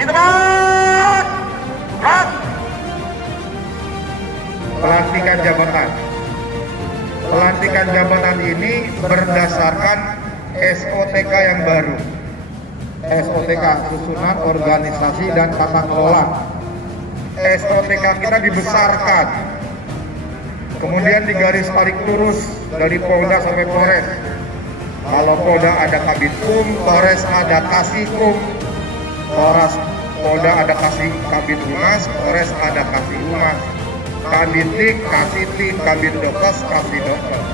Di tempat. Pelantikan jabatan. Pelantikan jabatan ini berdasarkan SOTK yang baru. SOTK, Susunan Organisasi dan Tata Kelola. SOTK kita dibesarkan. Kemudian digaris tarik lurus dari Polda sampai Polres. Kalau Polda ada Kabinkum, Polres ada Kasikum, Polda ada Kabin Humas, Polres ada Kasih Humas, Kabintik, Kasitin, Kabin Dokes, Kasih Dokes.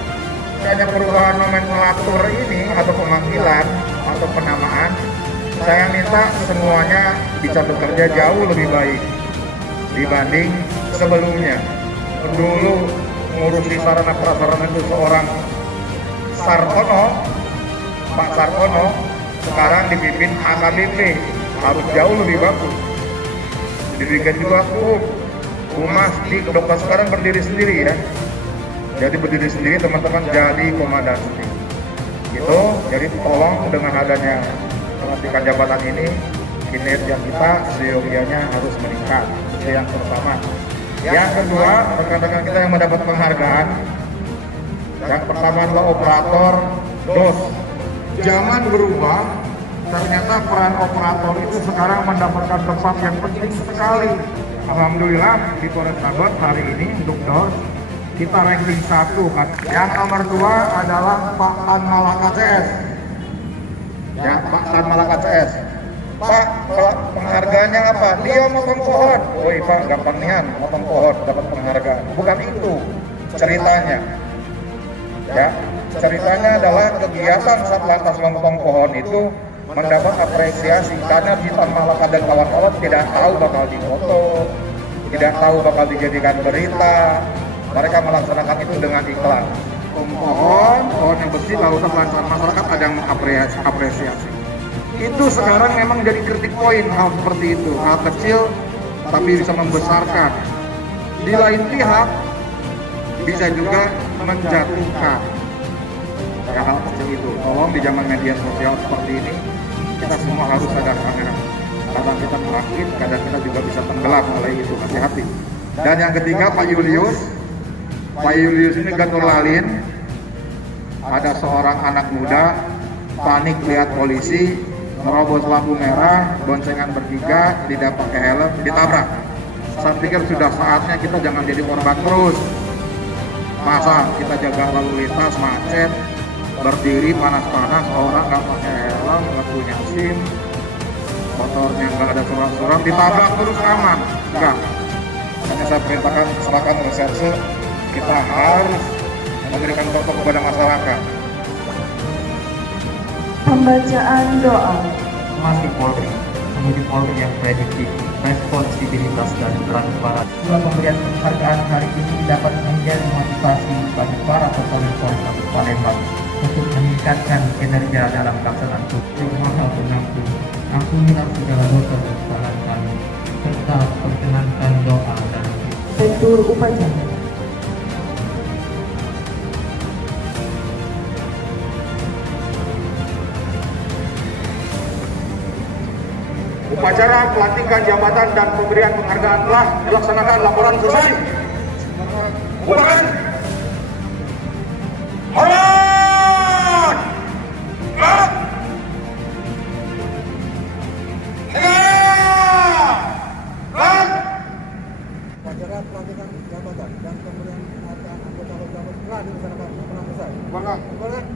Hanya perubahan nomenklatur ini atau pemanggilan atau penamaan, saya minta semuanya bisa bekerja jauh lebih baik dibanding sebelumnya. Dulu ngurusi sarana prasarana itu seorang Sartono, Pak Sartono, sekarang dipimpin AKBP, harus jauh lebih bagus. Demikian juga Humas di Dokes sekarang berdiri sendiri ya. Jadi berdiri sendiri teman-teman jadi komandan sendiri. Gitu, jadi tolong dengan adanya pelantikan jabatan ini, kinerja kita seyogianya harus meningkat. Itu yang pertama. Yang kedua, rekan-rekan kita yang mendapat penghargaan. Yang pertama adalah operator DOS. Zaman berubah, ternyata peran operator itu sekarang mendapatkan tempat yang penting sekali. Alhamdulillah di Polrestabes hari ini untuk DOS kita ranking 1 kan. Yang nomor 2 adalah Pak Tan Malaka CS. Ya, Pak Tan Malaka CS. Pak, penghargaannya apa? Dia motong pohon. Woi Pak, gampang nian motong pohon dapat penghargaan. Bukan itu ceritanya. Ya, ceritanya adalah kegiatan Satlantas memotong pohon itu mendapat apresiasi karena di Tan Malaka dan kawan-kawan tidak tahu bakal difoto, tidak tahu bakal dijadikan berita. Mereka melaksanakan itu dengan ikhlas. Pohon yang bersih lalu Satlantas masyarakat ada yang mengapresiasi. Itu sekarang memang jadi kritik poin hal seperti itu, hal kecil tapi bisa membesarkan. Di lain pihak bisa juga menjatuhkan hal kecil itu. Tolong di zaman media sosial seperti ini kita semua harus sadar pangeran. Kadang kita bangkit, kadang kita juga bisa tenggelam oleh itu, hati-hati. Dan yang ketiga Pak Julius ini gatur lalin. Ada seorang anak muda panik lihat polisi, merobos lampu merah, boncengan bertiga, tidak pakai helm, ditabrak. Saya pikir sudah saatnya kita jangan jadi korban terus. Masa kita jaga lalu lintas macet, berdiri panas-panas, orang nggak pakai helm, nggak punya SIM, motornya nggak ada surat-surat, ditabrak terus aman? Enggak. Hanya saya perintahkan serahkan reserse, kita harus memberikan contoh kepada masyarakat. Pembacaan doa. Masih Polri, menjadi Polri yang prediktif, responsibilitas dan transparansi. Dua pemberian penghargaan hari ini dapat menjadi motivasi bagi para personil Polrestabes Palembang untuk meningkatkan kinerja dalam pelaksanaan tugas. Maha Pengampun, ampunilah segala dosa dan kesalahan kami, serta perkenankan doa dan Tentur upacara. Upacara pelantikan jabatan dan pemberian penghargaan telah dilaksanakan. Laporan selesai. Bukan. Hormat. Gerak. Gerak. Upacara pelantikan jabatan dan pemberian penghargaan anggota Polrestabes telah dilaksanakan. Laporan selesai. Bukan.